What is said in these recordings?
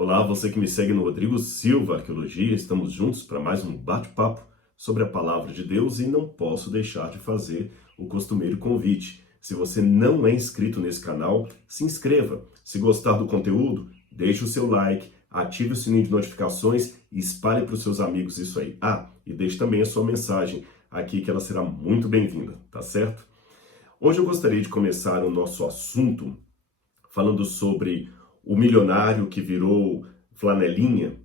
Olá, você que me segue no Rodrigo Silva Arqueologia, estamos juntos para mais um bate-papo sobre a Palavra de Deus e não posso deixar de fazer o costumeiro convite. Se você não é inscrito nesse canal, se inscreva. Se gostar do conteúdo, deixe o seu like, ative o sininho de notificações e espalhe para os seus amigos isso aí. E deixe também a sua mensagem aqui que ela será muito bem-vinda, tá certo? Hoje eu gostaria de começar o nosso assunto falando sobre o milionário que virou flanelinha,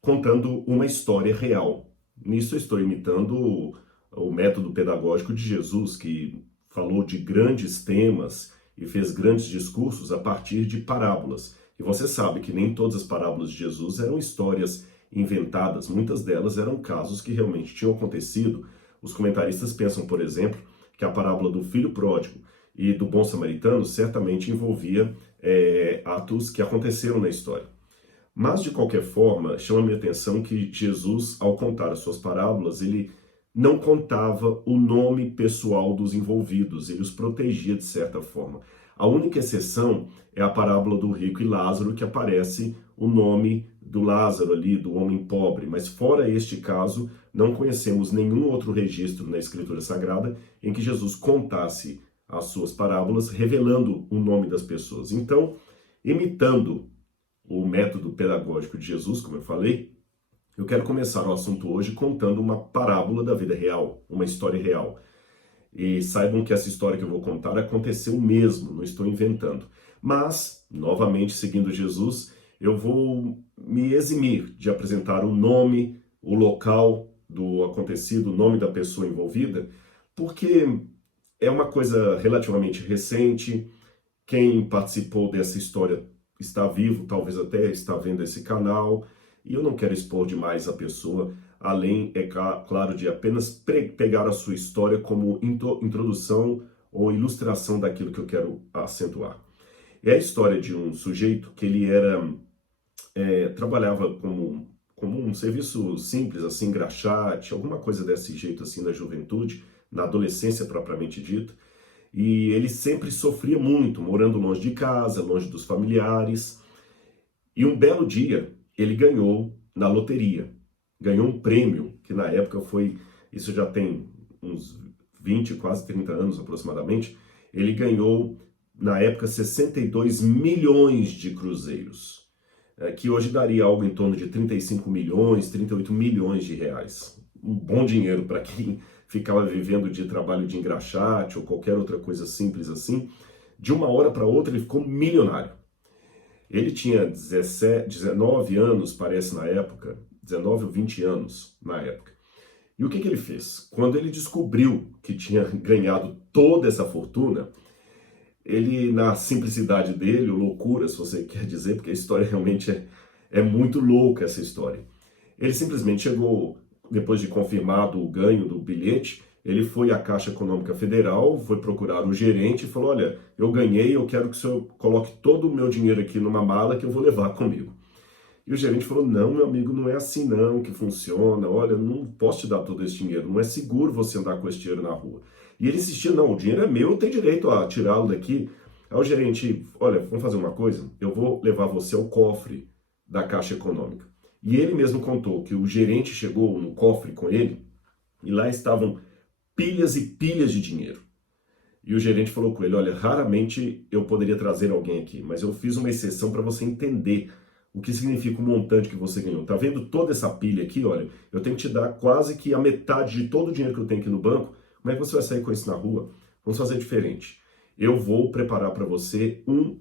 contando uma história real. Nisso eu estou imitando o método pedagógico de Jesus, que falou de grandes temas e fez grandes discursos a partir de parábolas. E você sabe que nem todas as parábolas de Jesus eram histórias inventadas, muitas delas eram casos que realmente tinham acontecido. Os comentaristas pensam, por exemplo, que a parábola do filho pródigo e do bom samaritano certamente envolvia atos que aconteceram na história. Mas, de qualquer forma, chama minha atenção que Jesus, ao contar as suas parábolas, ele não contava o nome pessoal dos envolvidos, ele os protegia de certa forma. A única exceção é a parábola do rico e Lázaro, que aparece o nome do Lázaro ali, do homem pobre. Mas fora este caso, não conhecemos nenhum outro registro na Escritura Sagrada em que Jesus contasse as suas parábolas, revelando o nome das pessoas. Então, imitando o método pedagógico de Jesus, como eu falei, eu quero começar o assunto hoje contando uma parábola da vida real, uma história real. E saibam que essa história que eu vou contar aconteceu mesmo, não estou inventando. Mas, novamente, seguindo Jesus, eu vou me eximir de apresentar o nome, o local do acontecido, o nome da pessoa envolvida, porque é uma coisa relativamente recente. Quem participou dessa história está vivo, talvez até está vendo esse canal, e eu não quero expor demais a pessoa, além, é claro, de apenas pegar a sua história como introdução ou ilustração daquilo que eu quero acentuar. É a história de um sujeito que ele trabalhava como um serviço simples, assim, engraxate, alguma coisa desse jeito, assim, na juventude, na adolescência propriamente dita, e ele sempre sofria muito, morando longe de casa, longe dos familiares. E um belo dia, ele ganhou na loteria. Ganhou um prêmio, que na época foi, isso já tem uns 20, quase 30 anos aproximadamente. Ele ganhou, na época, 62 milhões de cruzeiros, que hoje daria algo em torno de 35 milhões, 38 milhões de reais. Um bom dinheiro para quem ficava vivendo de trabalho de engraxate ou qualquer outra coisa simples assim. De uma hora para outra ele ficou milionário. Ele tinha 19 anos, parece, na época, 19 ou 20 anos na época. E o que ele fez? Quando ele descobriu que tinha ganhado toda essa fortuna, ele, na simplicidade dele, ou loucura, se você quer dizer, porque a história realmente é muito louca, essa história. Ele simplesmente chegou, depois de confirmado o ganho do bilhete, ele foi à Caixa Econômica Federal, foi procurar o gerente e falou: olha, eu ganhei, eu quero que o senhor coloque todo o meu dinheiro aqui numa mala que eu vou levar comigo. E o gerente falou: não, meu amigo, não é assim não que funciona, olha, eu não posso te dar todo esse dinheiro, não é seguro você andar com esse dinheiro na rua. E ele insistia: não, o dinheiro é meu, eu tenho direito a tirá-lo daqui. Aí o gerente: olha, vamos fazer uma coisa, eu vou levar você ao cofre da Caixa Econômica. E ele mesmo contou que o gerente chegou no cofre com ele e lá estavam pilhas e pilhas de dinheiro. E o gerente falou com ele: olha, raramente eu poderia trazer alguém aqui, mas eu fiz uma exceção para você entender o que significa o montante que você ganhou. Tá vendo toda essa pilha aqui? Olha, eu tenho que te dar quase que a metade de todo o dinheiro que eu tenho aqui no banco. Como é que você vai sair com isso na rua? Vamos fazer diferente. Eu vou preparar para você um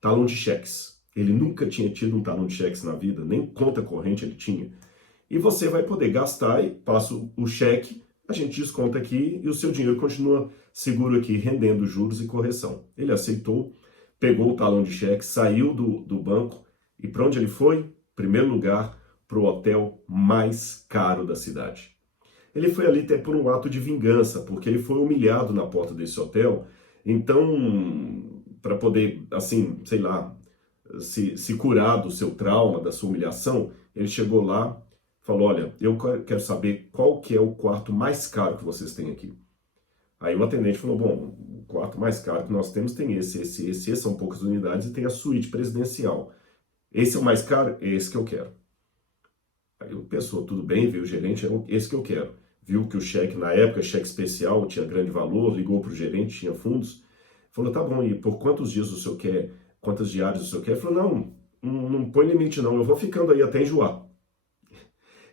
talão de cheques. Ele nunca tinha tido um talão de cheques na vida, nem conta corrente ele tinha. E você vai poder gastar e passa o cheque, a gente desconta aqui e o seu dinheiro continua seguro aqui, rendendo juros e correção. Ele aceitou, pegou o talão de cheque, saiu do banco e para onde ele foi? Primeiro lugar, para o hotel mais caro da cidade. Ele foi ali até por um ato de vingança, porque ele foi humilhado na porta desse hotel. Então, para poder, assim, sei lá, se curar do seu trauma, da sua humilhação, ele chegou lá, falou: olha, eu quero saber qual que é o quarto mais caro que vocês têm aqui. Aí o atendente falou: bom, o quarto mais caro que nós temos tem esse são poucas unidades e tem a suíte presidencial. Esse é o mais caro? É esse que eu quero. Aí o pessoa, tudo bem, viu o gerente, é esse que eu quero. Viu que o cheque, na época, cheque especial, tinha grande valor, ligou para o gerente, tinha fundos. Falou, tá bom, e por quantos dias o senhor quer? Quantas diárias o senhor quer? Ele falou, não põe limite não, eu vou ficando aí até enjoar.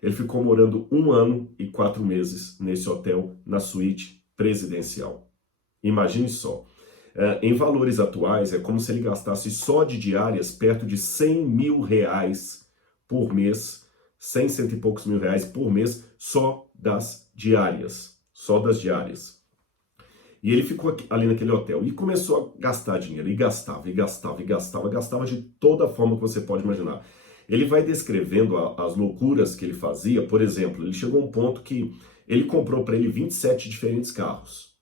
Ele ficou morando 1 ano e 4 meses nesse hotel, na suíte presidencial. Imagine só. Em valores atuais, é como se ele gastasse só de diárias perto de 100 mil reais por mês, 100, cento e poucos mil reais por mês, só das diárias. Só das diárias. E ele ficou ali naquele hotel e começou a gastar dinheiro, e gastava, e gastava, e gastava, gastava de toda forma que você pode imaginar. Ele vai descrevendo as loucuras que ele fazia. Por exemplo, ele chegou a um ponto que ele comprou para ele 27 diferentes carros.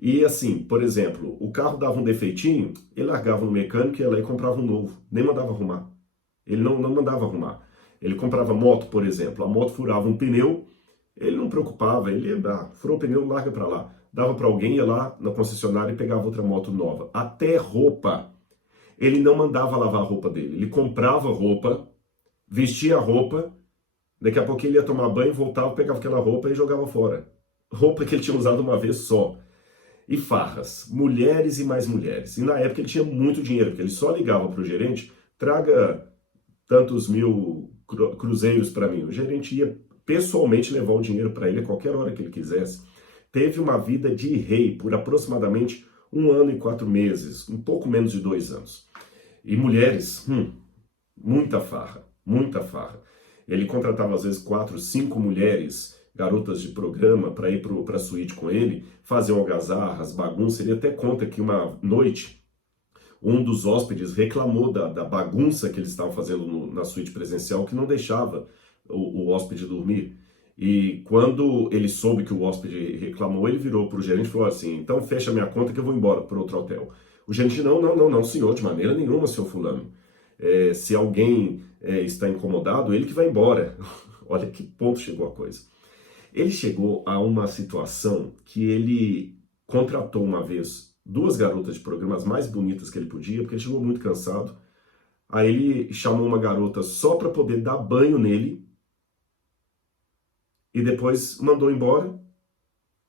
E assim, por exemplo, o carro dava um defeitinho, ele largava no mecânico, ia lá e comprava um novo. Nem mandava arrumar. Ele não mandava arrumar. Ele comprava moto, por exemplo. A moto furava um pneu, ele não preocupava. Ele furou o pneu, larga para lá. Dava para alguém, ia lá na concessionária e pegava outra moto nova. Até roupa. Ele não mandava lavar a roupa dele. Ele comprava roupa, vestia a roupa, daqui a pouco ele ia tomar banho, voltava, pegava aquela roupa e jogava fora. Roupa que ele tinha usado uma vez só. E farras, mulheres e mais mulheres. E na época ele tinha muito dinheiro, porque ele só ligava para o gerente, traga tantos mil cruzeiros para mim. O gerente ia pessoalmente levar o dinheiro para ele a qualquer hora que ele quisesse. Teve uma vida de rei por aproximadamente 1 ano e 4 meses, um pouco menos de 2 anos. E mulheres, muita farra, muita farra. Ele contratava às vezes 4, 5 mulheres, garotas de programa, para ir para a suíte com ele, fazer algazarras, bagunça. Ele até conta que uma noite, um dos hóspedes reclamou da bagunça que eles estavam fazendo na suíte presencial, que não deixava o hóspede dormir. E quando ele soube que o hóspede reclamou, ele virou para o gerente e falou assim, então fecha minha conta que eu vou embora para outro hotel. O gerente, não, senhor, de maneira nenhuma, senhor fulano. Se alguém está incomodado, ele que vai embora. Olha que ponto chegou a coisa. Ele chegou a uma situação que ele contratou uma vez 2 garotas de programas mais bonitas que ele podia, porque ele chegou muito cansado. Aí ele chamou uma garota só para poder dar banho nele e depois mandou embora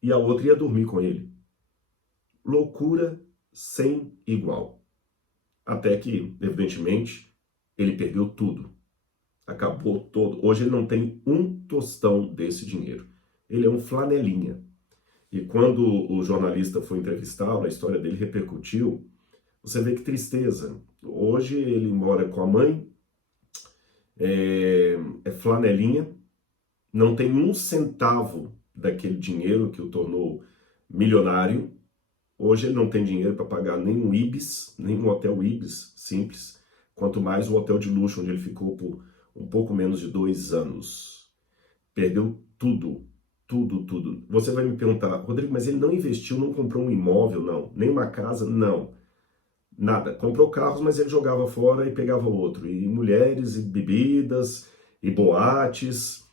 e a outra ia dormir com ele. Loucura sem igual. Até que, evidentemente, ele perdeu tudo. Acabou todo. Hoje ele não tem um tostão desse dinheiro. Ele é um flanelinha. E quando o jornalista foi entrevistá-lo, a história dele repercutiu. Você vê que tristeza. Hoje ele mora com a mãe, é flanelinha, não tem um centavo daquele dinheiro que o tornou milionário. Hoje ele não tem dinheiro para pagar nem um Ibis, nem um hotel Ibis simples, quanto mais o hotel de luxo onde ele ficou por um pouco menos de 2 anos. Perdeu tudo, tudo, tudo. Você vai me perguntar, Rodrigo, mas ele não investiu, não comprou um imóvel, não, nem uma casa, não. Nada. Comprou carros, mas ele jogava fora e pegava outro. E mulheres, e bebidas, e boates.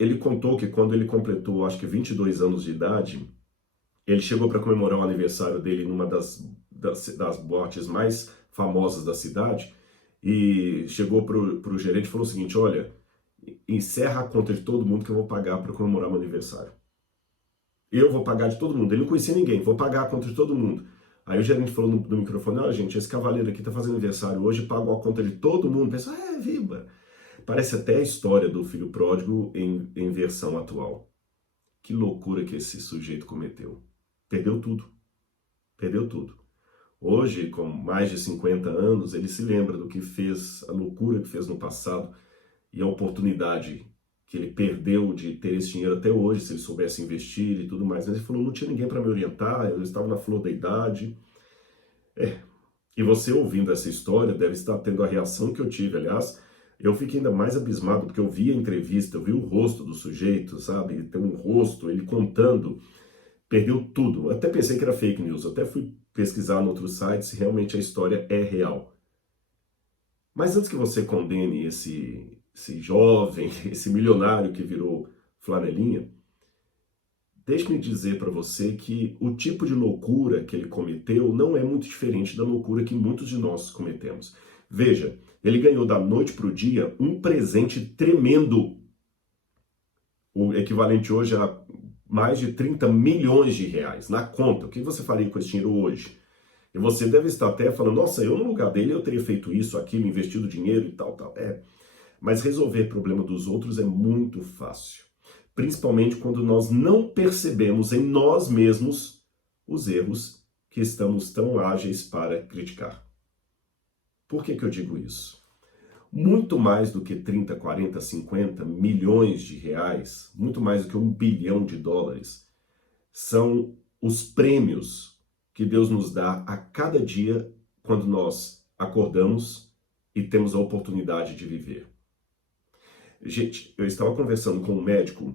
Ele contou que quando ele completou, acho que 22 anos de idade, ele chegou para comemorar o aniversário dele numa das boates mais famosas da cidade e chegou para o gerente e falou o seguinte, olha, encerra a conta de todo mundo que eu vou pagar para comemorar meu aniversário. Eu vou pagar de todo mundo. Ele não conhecia ninguém, vou pagar a conta de todo mundo. Aí o gerente falou no microfone, olha gente, esse cavaleiro aqui está fazendo aniversário hoje, pagou a conta de todo mundo. Pessoal, viva! Parece até a história do filho pródigo em versão atual. Que loucura que esse sujeito cometeu. Perdeu tudo. Perdeu tudo. Hoje, com mais de 50 anos, ele se lembra do que fez, a loucura que fez no passado e a oportunidade que ele perdeu de ter esse dinheiro até hoje, se ele soubesse investir e tudo mais. Mas ele falou, não tinha ninguém para me orientar, eu estava na flor da idade. E você ouvindo essa história deve estar tendo a reação que eu tive. Aliás, eu fiquei ainda mais abismado, porque eu vi a entrevista, eu vi o rosto do sujeito, sabe? Tem um rosto, ele contando, perdeu tudo. Eu até pensei que era fake news, eu até fui pesquisar no outro site se realmente a história é real. Mas antes que você condene esse jovem, esse milionário que virou flanelinha, deixe-me dizer para você que o tipo de loucura que ele cometeu não é muito diferente da loucura que muitos de nós cometemos. Veja, ele ganhou da noite para o dia um presente tremendo, o equivalente hoje a mais de 30 milhões de reais na conta. O que você faria com esse dinheiro hoje? E você deve estar até falando, nossa, eu no lugar dele eu teria feito isso, aquilo, investido dinheiro e tal, tal. Mas resolver problema dos outros é muito fácil. Principalmente quando nós não percebemos em nós mesmos os erros que estamos tão ágeis para criticar. Por que eu digo isso? Muito mais do que 30, 40, 50 milhões de reais, muito mais do que $1 bilhão, são os prêmios que Deus nos dá a cada dia quando nós acordamos e temos a oportunidade de viver. Gente, eu estava conversando com um médico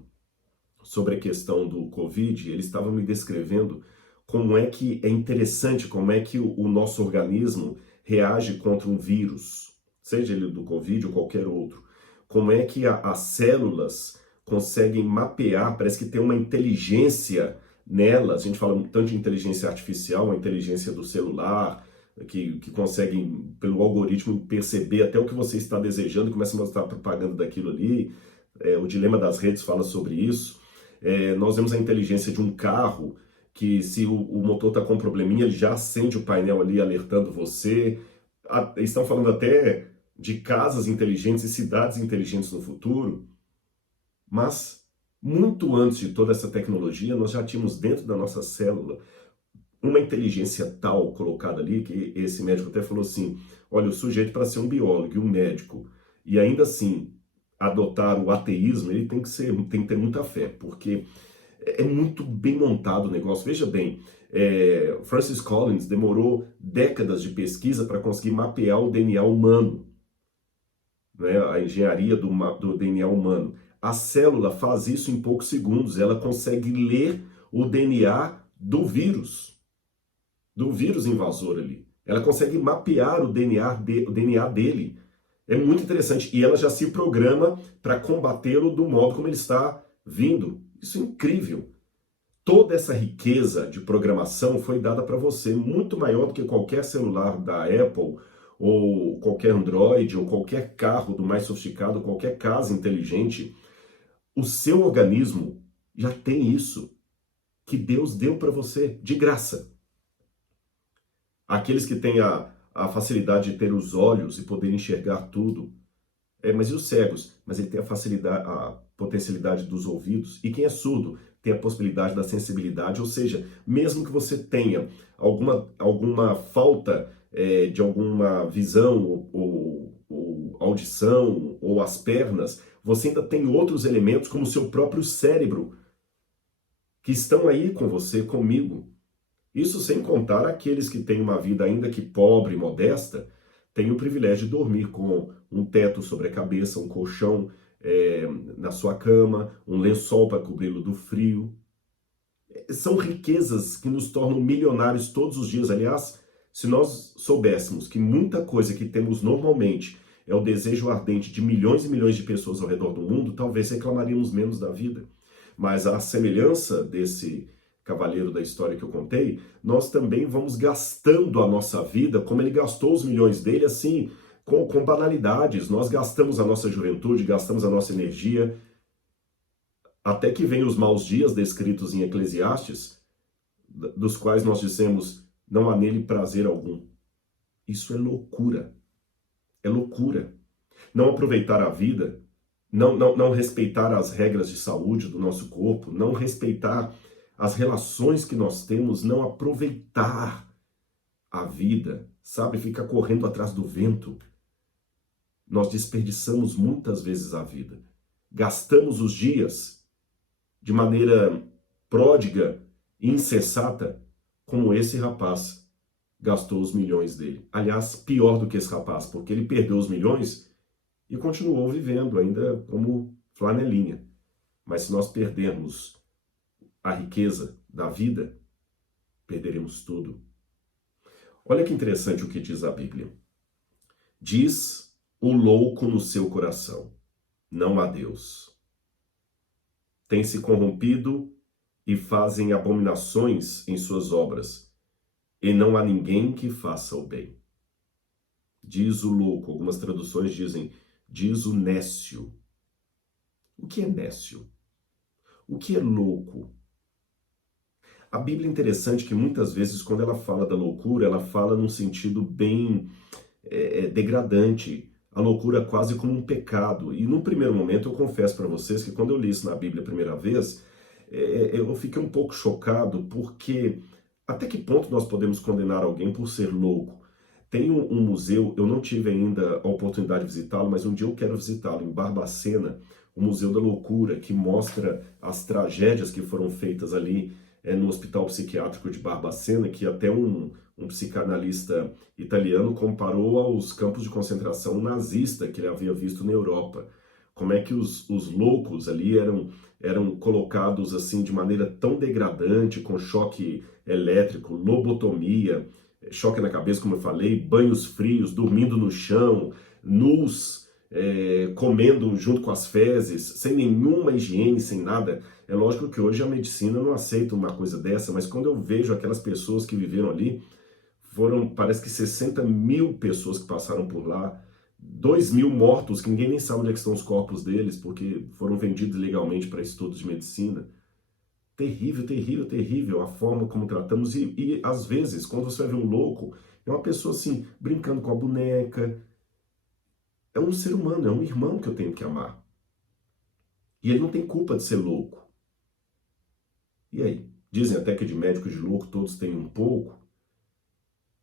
sobre a questão do Covid, ele estava me descrevendo como é que é interessante, como é que o nosso organismo reage contra um vírus, seja ele do Covid ou qualquer outro. Como é que as células conseguem mapear, parece que tem uma inteligência nelas, a gente fala tanto de inteligência artificial, a inteligência do celular, que conseguem, pelo algoritmo, perceber até o que você está desejando e começa a mostrar propaganda daquilo ali. O dilema das redes fala sobre isso. Nós vemos a inteligência de um carro, que se o motor está com um probleminha, ele já acende o painel ali alertando você. Estão falando até de casas inteligentes e cidades inteligentes no futuro. Mas, muito antes de toda essa tecnologia, nós já tínhamos dentro da nossa célula uma inteligência tal colocada ali, que esse médico até falou assim, olha, o sujeito para ser um biólogo e um médico, e ainda assim adotar o ateísmo, ele tem que ter muita fé, porque é muito bem montado o negócio. Veja bem, Francis Collins demorou décadas de pesquisa para conseguir mapear o DNA humano, né? A engenharia do DNA humano. A célula faz isso em poucos segundos, ela consegue ler o DNA do vírus invasor ali. Ela consegue mapear o DNA dele. É muito interessante. E ela já se programa para combatê-lo do modo como ele está vindo. Isso é incrível. Toda essa riqueza de programação foi dada para você, muito maior do que qualquer celular da Apple, ou qualquer Android, ou qualquer carro do mais sofisticado, qualquer casa inteligente. O seu organismo já tem isso, que Deus deu para você, de graça. Aqueles que têm a facilidade de ter os olhos e poder enxergar tudo. Mas e os cegos? Mas ele tem a potencialidade dos ouvidos. E quem é surdo tem a possibilidade da sensibilidade. Ou seja, mesmo que você tenha alguma falta de alguma visão ou audição ou as pernas, você ainda tem outros elementos como o seu próprio cérebro que estão aí com você, comigo. Isso sem contar aqueles que têm uma vida ainda que pobre e modesta, têm o privilégio de dormir com um teto sobre a cabeça, um colchão na sua cama, um lençol para cobri-lo do frio. São riquezas que nos tornam milionários todos os dias. Aliás, se nós soubéssemos que muita coisa que temos normalmente é o desejo ardente de milhões e milhões de pessoas ao redor do mundo, talvez reclamaríamos menos da vida. Mas a semelhança desse cavaleiro da história que eu contei, nós também vamos gastando a nossa vida, como ele gastou os milhões dele, assim, com banalidades. Nós gastamos a nossa juventude, gastamos a nossa energia, até que vem os maus dias descritos em Eclesiastes, dos quais nós dissemos, não há nele prazer algum. Isso é loucura. É loucura. Não aproveitar a vida, não respeitar as regras de saúde do nosso corpo, não respeitar as relações que nós temos, não aproveitar a vida, sabe? Ficar correndo atrás do vento. Nós desperdiçamos muitas vezes a vida. Gastamos os dias de maneira pródiga e insensata, como esse rapaz gastou os milhões dele. Aliás, pior do que esse rapaz, porque ele perdeu os milhões e continuou vivendo ainda como flanelinha. Mas se nós perdermos a riqueza da vida, perderemos tudo. Olha que interessante o que diz a Bíblia. Diz o louco no seu coração, não há Deus. Tem se corrompido e fazem abominações em suas obras, e não há ninguém que faça o bem. diz o louco. Algumas traduções dizem, diz o nécio. O que é nécio? O que é louco? A Bíblia é interessante que muitas vezes, quando ela fala da loucura, ela fala num sentido bem degradante. A loucura quase como um pecado. E num primeiro momento, eu confesso para vocês que quando eu li isso na Bíblia a primeira vez, eu fiquei um pouco chocado, porque até que ponto nós podemos condenar alguém por ser louco? Tem um museu, eu não tive ainda a oportunidade de visitá-lo, mas um dia eu quero visitá-lo, em Barbacena, o Museu da Loucura, que mostra as tragédias que foram feitas ali no Hospital Psiquiátrico de Barbacena, que até um psicanalista italiano comparou aos campos de concentração nazista que ele havia visto na Europa. Como é que os loucos ali eram colocados assim de maneira tão degradante, com choque elétrico, lobotomia, choque na cabeça, como eu falei, banhos frios, dormindo no chão, nus, comendo junto com as fezes, sem nenhuma higiene, sem nada. É lógico que hoje a medicina não aceita uma coisa dessa, mas quando eu vejo aquelas pessoas que viveram ali, foram, parece que 60 mil pessoas que passaram por lá, 2 mil mortos, que ninguém nem sabe onde é que estão os corpos deles, porque foram vendidos ilegalmente para estudos de medicina. Terrível, terrível, terrível a forma como tratamos. E às vezes, quando você vai ver um louco, é uma pessoa assim, brincando com a boneca. É um ser humano, é um irmão que eu tenho que amar. E ele não tem culpa de ser louco. E aí? Dizem até que de médico e de louco todos têm um pouco.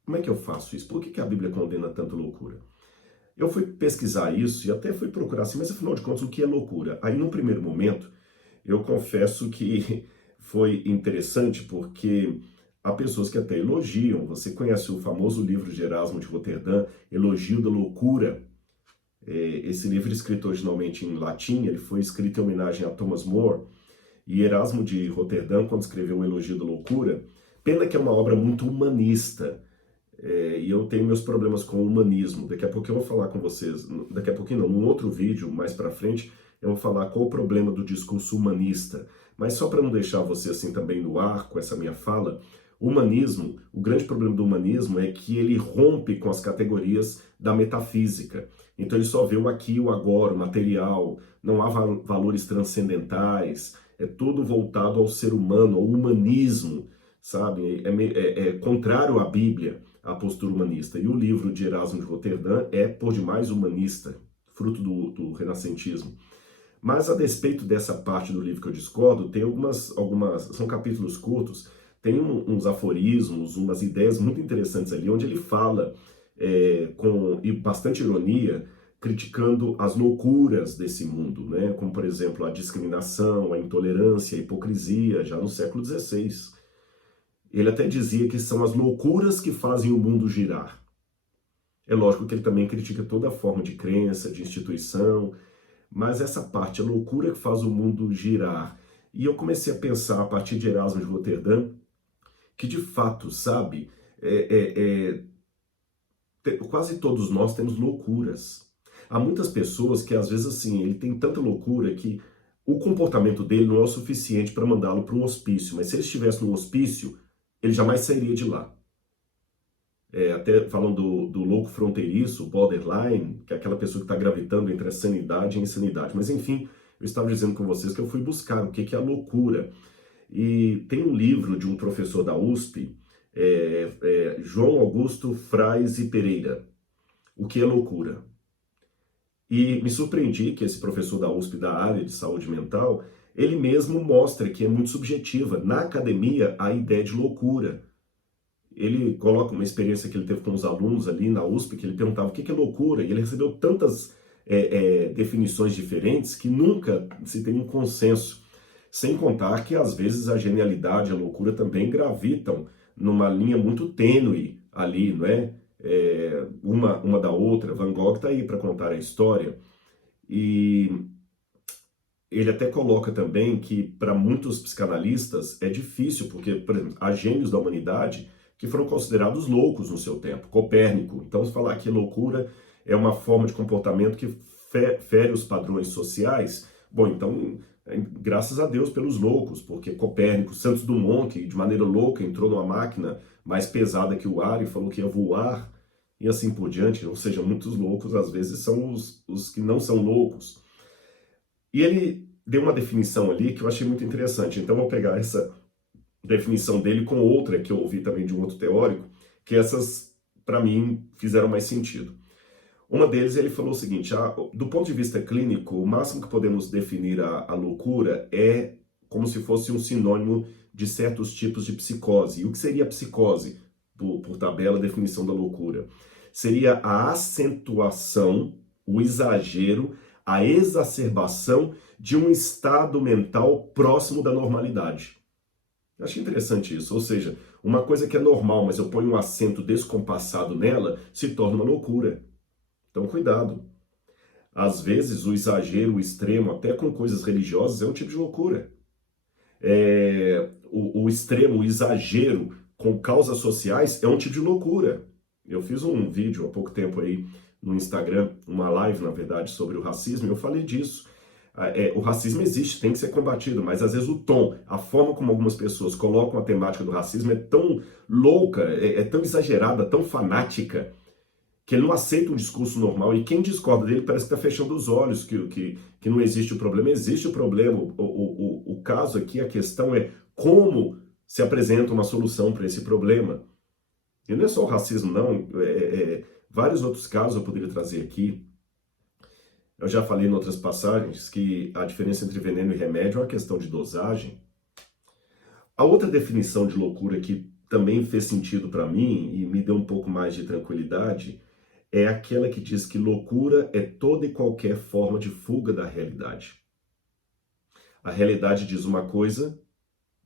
Como é que eu faço isso? Por que a Bíblia condena tanta loucura? Eu fui pesquisar isso e até fui procurar assim, mas afinal de contas, o que é loucura? Aí, num primeiro momento, eu confesso que foi interessante porque há pessoas que até elogiam. Você conhece o famoso livro de Erasmo de Roterdã, Elogio da Loucura? Esse livro, escrito originalmente em latim, ele foi escrito em homenagem a Thomas More. E Erasmo de Roterdã, quando escreveu o Elogio da Loucura, pena que é uma obra muito humanista, e eu tenho meus problemas com o humanismo. Daqui a pouco eu vou falar com vocês, daqui a pouquinho não, num outro vídeo mais para frente, eu vou falar qual o problema do discurso humanista. Mas só para não deixar você assim também no ar com essa minha fala, o humanismo, o grande problema do humanismo é que ele rompe com as categorias da metafísica. Então ele só vê o aqui e o agora, o material, não há valores transcendentais, é tudo voltado ao ser humano, ao humanismo, sabe? É contrário à Bíblia, a postura humanista. E o livro de Erasmo de Roterdã é, por demais, humanista, fruto do renascentismo. Mas, a despeito dessa parte do livro que eu discordo, tem são capítulos curtos, tem uns aforismos, umas ideias muito interessantes ali, onde ele fala com bastante ironia, criticando as loucuras desse mundo, né? Como, por exemplo, a discriminação, a intolerância, a hipocrisia, já no século XVI. Ele até dizia que são as loucuras que fazem o mundo girar. É lógico que ele também critica toda forma de crença, de instituição, mas essa parte, a loucura que faz o mundo girar. E eu comecei a pensar, a partir de Erasmo de Roterdã, que de fato, sabe, quase todos nós temos loucuras. Há muitas pessoas que às vezes assim, ele tem tanta loucura que o comportamento dele não é o suficiente para mandá-lo para um hospício, mas se ele estivesse num hospício, ele jamais sairia de lá. Até falando do louco fronteiriço, borderline, que é aquela pessoa que está gravitando entre a sanidade e a insanidade. Mas enfim, eu estava dizendo com vocês que eu fui buscar o que é a loucura. E tem um livro de um professor da USP, João Augusto Frais e Pereira, O que é loucura? E me surpreendi que esse professor da USP da área de saúde mental, ele mesmo mostra que é muito subjetiva. Na academia, a ideia de loucura. Ele coloca uma experiência que ele teve com os alunos ali na USP, que ele perguntava o que é loucura, e ele recebeu tantas definições diferentes que nunca se tem um consenso. Sem contar que, às vezes, a genialidade e a loucura também gravitam numa linha muito tênue ali, não é? Uma da outra. Van Gogh está aí para contar a história. E ele até coloca também que, para muitos psicanalistas, é difícil, porque, por exemplo, há gênios da humanidade que foram considerados loucos no seu tempo. Copérnico. Então, se falar que loucura é uma forma de comportamento que fere os padrões sociais, bom, então, graças a Deus pelos loucos, porque Copérnico, Santos Dumont, que de maneira louca entrou numa máquina mais pesada que o ar e falou que ia voar, e assim por diante. Ou seja, muitos loucos às vezes são os que não são loucos. E ele deu uma definição ali que eu achei muito interessante. Então eu vou pegar essa definição dele com outra que eu ouvi também de um outro teórico, que essas, para mim, fizeram mais sentido. Uma deles, ele falou o seguinte, do ponto de vista clínico, o máximo que podemos definir a loucura é como se fosse um sinônimo de certos tipos de psicose. E o que seria a psicose? Por tabela, a definição da loucura. Seria a acentuação, o exagero, a exacerbação de um estado mental próximo da normalidade. Eu achei interessante isso, ou seja, uma coisa que é normal, mas eu ponho um acento descompassado nela, se torna uma loucura. Então, cuidado. Às vezes, o exagero, o extremo, até com coisas religiosas, é um tipo de loucura. O extremo, o exagero com causas sociais é um tipo de loucura. Eu fiz um vídeo há pouco tempo aí no Instagram, uma live, na verdade, sobre o racismo, e eu falei disso. O racismo existe, tem que ser combatido, mas às vezes o tom, a forma como algumas pessoas colocam a temática do racismo é tão louca, é tão exagerada, tão fanática, que ele não aceita um discurso normal, e quem discorda dele parece que está fechando os olhos, que não existe o problema. Existe o problema, o caso aqui, a questão é como se apresenta uma solução para esse problema. E não é só o racismo, não, vários outros casos eu poderia trazer aqui. Eu já falei em outras passagens que a diferença entre veneno e remédio é uma questão de dosagem. A outra definição de loucura que também fez sentido para mim e me deu um pouco mais de tranquilidade é aquela que diz que loucura é toda e qualquer forma de fuga da realidade. A realidade diz uma coisa,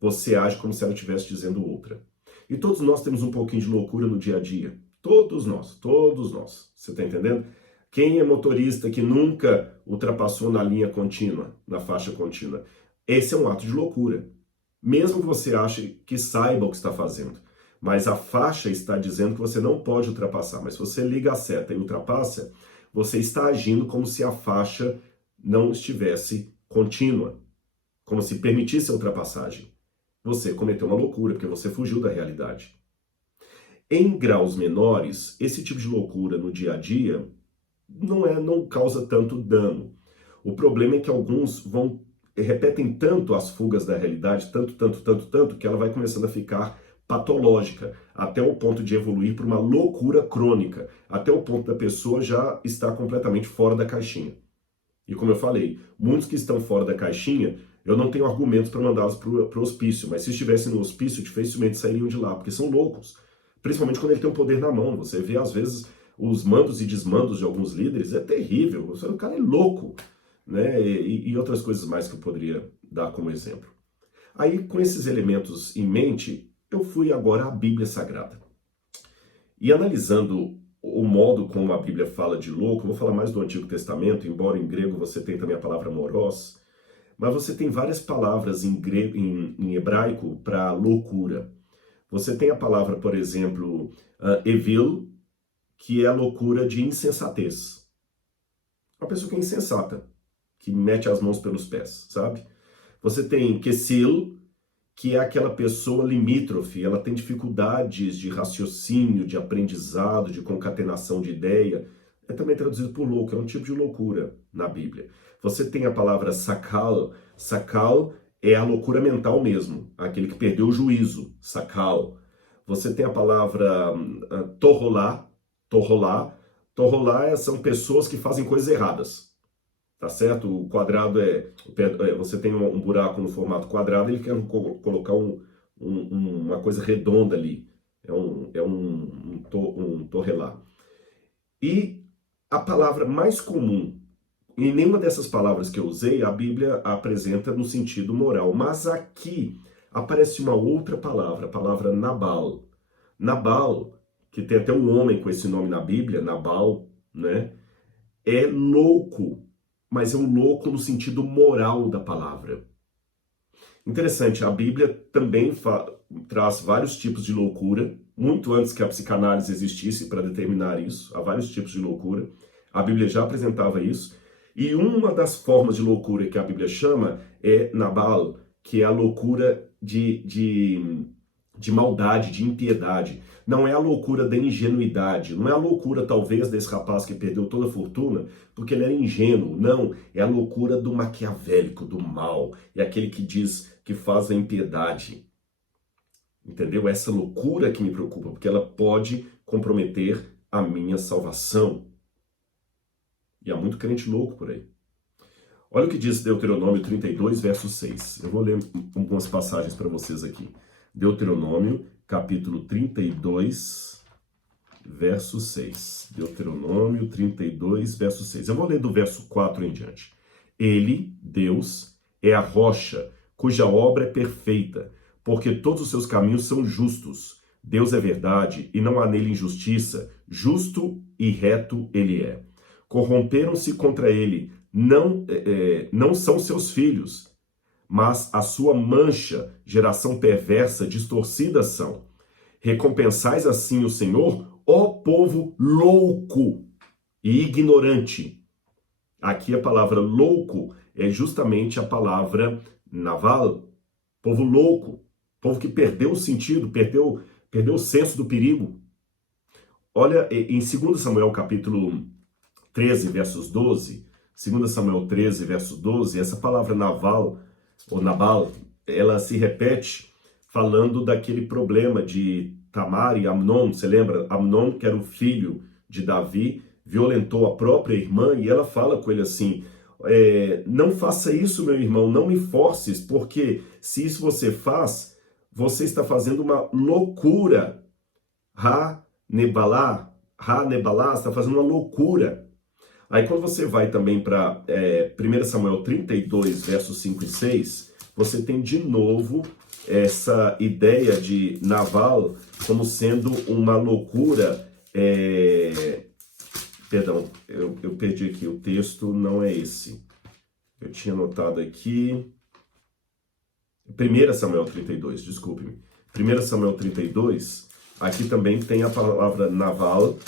você age como se ela estivesse dizendo outra. E todos nós temos um pouquinho de loucura no dia a dia. Todos nós, todos nós. Você está entendendo? Quem é motorista que nunca ultrapassou na linha contínua, na faixa contínua? Esse é um ato de loucura. Mesmo que você ache que saiba o que está fazendo. Mas a faixa está dizendo que você não pode ultrapassar. Mas se você liga a seta e ultrapassa, você está agindo como se a faixa não estivesse contínua. Como se permitisse a ultrapassagem. Você cometeu uma loucura, porque você fugiu da realidade. Em graus menores, esse tipo de loucura no dia a dia não causa tanto dano. O problema é que alguns repetem tanto as fugas da realidade, tanto, que ela vai começando a ficar patológica, até o ponto de evoluir para uma loucura crônica, até o ponto da pessoa já estar completamente fora da caixinha. E como eu falei, muitos que estão fora da caixinha, eu não tenho argumentos para mandá-los para o hospício, mas se estivessem no hospício, dificilmente sairiam de lá, porque são loucos. Principalmente quando ele tem o poder na mão. Você vê, às vezes, os mandos e desmandos de alguns líderes, é terrível. O cara é louco, né? E outras coisas mais que eu poderia dar como exemplo. Aí, com esses elementos em mente, eu fui agora à Bíblia Sagrada. E analisando o modo como a Bíblia fala de louco, eu vou falar mais do Antigo Testamento, embora em grego você tenha também a palavra moros, mas você tem várias palavras em hebraico para loucura. Você tem a palavra, por exemplo, evil, que é a loucura de insensatez. Uma pessoa que é insensata, que mete as mãos pelos pés, sabe? Você tem kesil, que é aquela pessoa limítrofe, ela tem dificuldades de raciocínio, de aprendizado, de concatenação de ideia. É também traduzido por louco, é um tipo de loucura na Bíblia. Você tem a palavra sakal, sakal é a loucura mental mesmo, aquele que perdeu o juízo, sakal. Você tem a palavra torolá, torolá são pessoas que fazem coisas erradas. Tá certo? O quadrado você tem um buraco no formato quadrado, ele quer colocar uma coisa redonda ali. É um torrelá. E a palavra mais comum, em nenhuma dessas palavras que eu usei, a Bíblia apresenta no sentido moral. Mas aqui aparece uma outra palavra, a palavra Nabal. Nabal, que tem até um homem com esse nome na Bíblia, Nabal, né? É louco. Mas é um louco no sentido moral da palavra. Interessante, a Bíblia também traz vários tipos de loucura, muito antes que a psicanálise existisse para determinar isso, há vários tipos de loucura. A Bíblia já apresentava isso. E uma das formas de loucura que a Bíblia chama é Nabal, que é a loucura de de maldade, de impiedade. Não é a loucura da ingenuidade, não é a loucura talvez desse rapaz que perdeu toda a fortuna porque ele era ingênuo. Não, é a loucura do maquiavélico, do mal. É aquele que diz que faz a impiedade. Entendeu? Essa loucura que me preocupa, porque ela pode comprometer a minha salvação. E há muito crente louco por aí. Olha o que diz Deuteronômio 32, verso 6. Eu vou ler algumas passagens para vocês aqui. Deuteronômio, capítulo 32, verso 6. Deuteronômio 32, verso 6. Eu vou ler do verso 4 em diante. Ele, Deus, é a rocha, cuja obra é perfeita, porque todos os seus caminhos são justos. Deus é verdade e não há nele injustiça. Justo e reto ele é. Corromperam-se contra ele, não são seus filhos, mas a sua mancha, geração perversa, distorcida são. Recompensais assim o Senhor, ó povo louco e ignorante. Aqui a palavra louco é justamente a palavra naval, povo louco, povo que perdeu o sentido, perdeu o senso do perigo. Olha, em 2 Samuel capítulo 13, versos 12, 2 Samuel 13, verso 12, essa palavra naval, ou Nabal, ela se repete falando daquele problema de Tamar e Amnon. Você lembra? Amnon, que era o filho de Davi, violentou a própria irmã e ela fala com ele assim, não faça isso, meu irmão, não me forces, porque se isso você faz, você está fazendo uma loucura. Ha-Nebalá está fazendo uma loucura. Aí quando você vai também para 1 Samuel 32, versos 5 e 6, você tem de novo essa ideia de Nabal como sendo uma loucura. Perdão, eu perdi aqui, o texto não é esse. Eu tinha anotado aqui. 1 Samuel 32, desculpe-me. 1 Samuel 32, aqui também tem a palavra Nabal.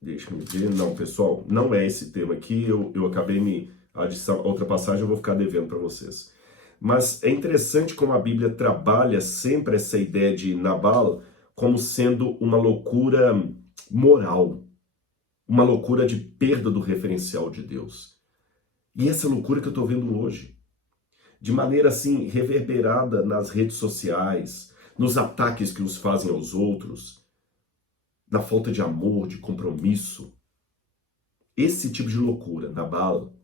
Deixa-me ver. Não, pessoal, não é esse termo aqui. Eu acabei me adicionando outra passagem, eu vou ficar devendo para vocês. Mas é interessante como a Bíblia trabalha sempre essa ideia de Nabal como sendo uma loucura moral, uma loucura de perda do referencial de Deus. E essa loucura que eu estou vendo hoje, de maneira assim reverberada nas redes sociais, nos ataques que os fazem aos outros, na falta de amor, de compromisso. Esse tipo de loucura, Nabal,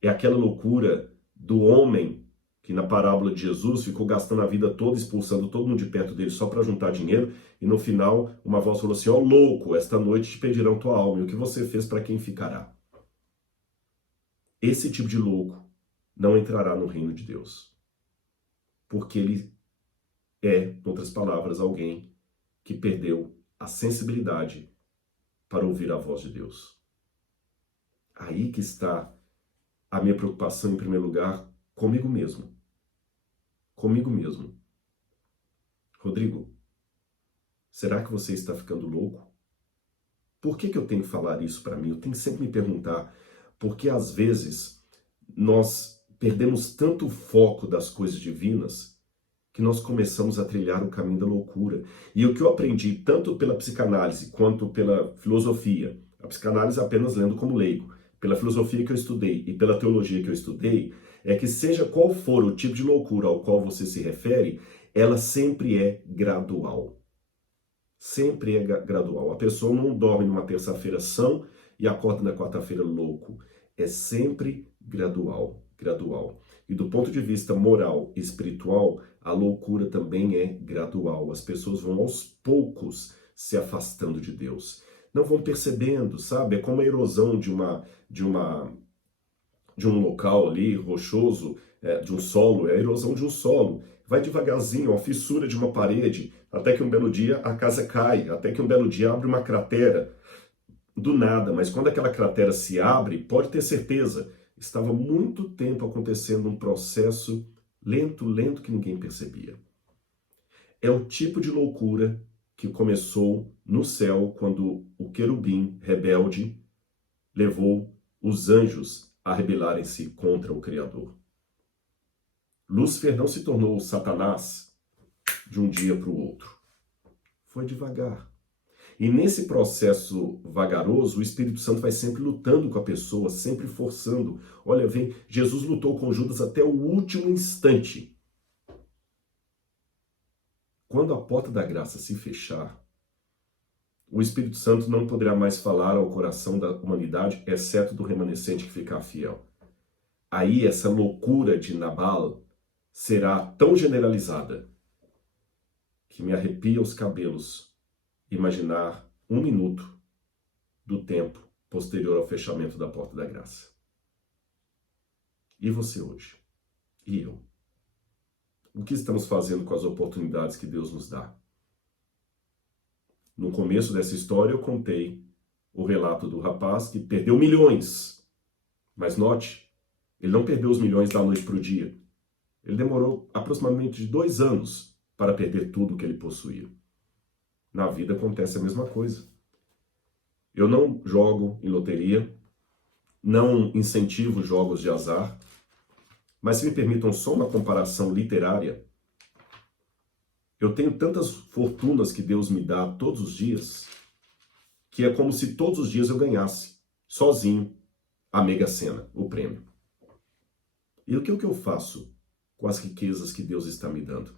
é aquela loucura do homem que na parábola de Jesus ficou gastando a vida toda, expulsando todo mundo de perto dele só para juntar dinheiro, e no final uma voz falou assim, ó louco, esta noite te pedirão tua alma, e o que você fez para quem ficará? Esse tipo de louco não entrará no reino de Deus, porque ele é, em outras palavras, alguém que perdeu a sensibilidade para ouvir a voz de Deus. Aí que está a minha preocupação, em primeiro lugar, comigo mesmo. Comigo mesmo. Rodrigo, será que você está ficando louco? Por que eu tenho que falar isso para mim? Eu tenho que sempre me perguntar, porque às vezes nós perdemos tanto o foco das coisas divinas que nós começamos a trilhar o caminho da loucura. E o que eu aprendi, tanto pela psicanálise quanto pela filosofia, a psicanálise apenas lendo como leigo, pela filosofia que eu estudei e pela teologia que eu estudei, é que seja qual for o tipo de loucura ao qual você se refere, ela sempre é gradual. Sempre é gradual. A pessoa não dorme numa terça-feira são e acorda na quarta-feira louco. É sempre gradual, gradual. E do ponto de vista moral e espiritual, a loucura também é gradual. As pessoas vão aos poucos se afastando de Deus. Não vão percebendo, sabe? É como a erosão de um local ali rochoso, de um solo, é a erosão de um solo. Vai devagarzinho, a fissura de uma parede, até que um belo dia a casa cai, até que um belo dia abre uma cratera. Do nada, mas quando aquela cratera se abre, pode ter certeza, estava muito tempo acontecendo um processo lento que ninguém percebia. É o tipo de loucura que começou no céu quando o querubim rebelde levou os anjos a rebelarem-se contra o Criador. Lúcifer não se tornou Satanás de um dia para o outro. Foi devagar. E nesse processo vagaroso, o Espírito Santo vai sempre lutando com a pessoa, sempre forçando. Olha, vem, Jesus lutou com Judas até o último instante. Quando a porta da graça se fechar, o Espírito Santo não poderá mais falar ao coração da humanidade, exceto do remanescente que ficar fiel. Aí essa loucura de Nabal será tão generalizada que me arrepia os cabelos imaginar um minuto do tempo posterior ao fechamento da porta da graça. E você hoje? E eu? O que estamos fazendo com as oportunidades que Deus nos dá? No começo dessa história eu contei o relato do rapaz que perdeu milhões. Mas note, ele não perdeu os milhões da noite para o dia. Ele demorou aproximadamente 2 anos para perder tudo o que ele possuía. Na vida acontece a mesma coisa. Eu não jogo em loteria, não incentivo jogos de azar, mas se me permitam só uma comparação literária, eu tenho tantas fortunas que Deus me dá todos os dias, que é como se todos os dias eu ganhasse, sozinho, a Mega Sena, o prêmio. E o que eu faço com as riquezas que Deus está me dando,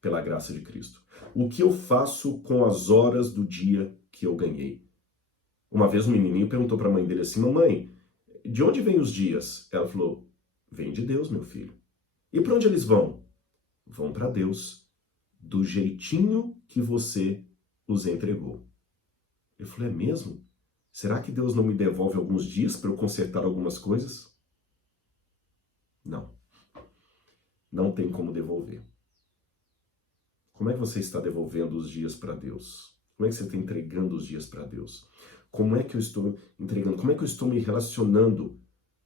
pela graça de Cristo? O que eu faço com as horas do dia que eu ganhei? Uma vez um menininho perguntou para a mãe dele assim: mamãe, de onde vêm os dias? Ela falou: vem de Deus, meu filho. E para onde eles vão? Vão para Deus, do jeitinho que você os entregou. Eu falei: é mesmo? Será que Deus não me devolve alguns dias para eu consertar algumas coisas? Não. Não tem como devolver. Como é que você está devolvendo os dias para Deus? Como é que você está entregando os dias para Deus? Como é que eu estou entregando? Como é que eu estou me relacionando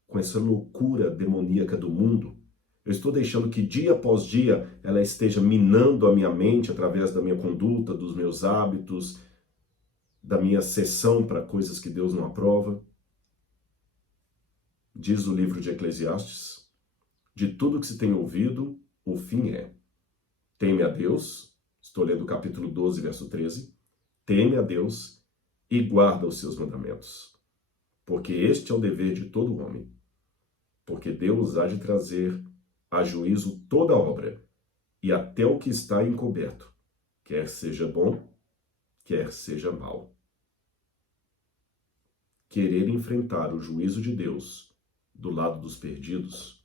com essa loucura demoníaca do mundo? Eu estou deixando que dia após dia ela esteja minando a minha mente através da minha conduta, dos meus hábitos, da minha cessão para coisas que Deus não aprova? Diz o livro de Eclesiastes: de tudo que se tem ouvido, o fim é: teme a Deus, estou lendo o capítulo 12, verso 13, teme a Deus e guarda os seus mandamentos, porque este é o dever de todo homem, porque Deus há de trazer a juízo toda obra, e até o que está encoberto, quer seja bom, quer seja mal. Querer enfrentar o juízo de Deus do lado dos perdidos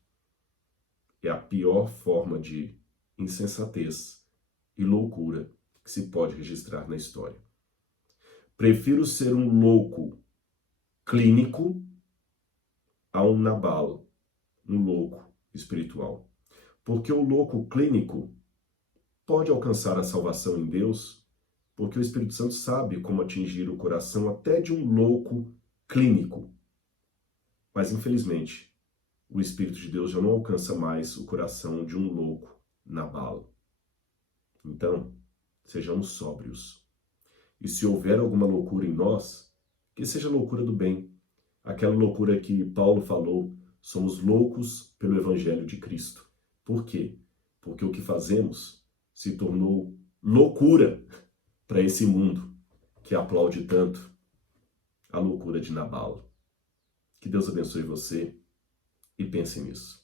é a pior forma de insensatez e loucura que se pode registrar na história. Prefiro ser um louco clínico a um Nabal, um louco espiritual. Porque o louco clínico pode alcançar a salvação em Deus, porque o Espírito Santo sabe como atingir o coração até de um louco clínico. Mas, infelizmente, o Espírito de Deus já não alcança mais o coração de um louco Nabal. Então, sejamos sóbrios. E se houver alguma loucura em nós, que seja loucura do bem. Aquela loucura que Paulo falou: somos loucos pelo Evangelho de Cristo. Por quê? Porque o que fazemos se tornou loucura para esse mundo que aplaude tanto a loucura de Nabal. Que Deus abençoe você e pense nisso.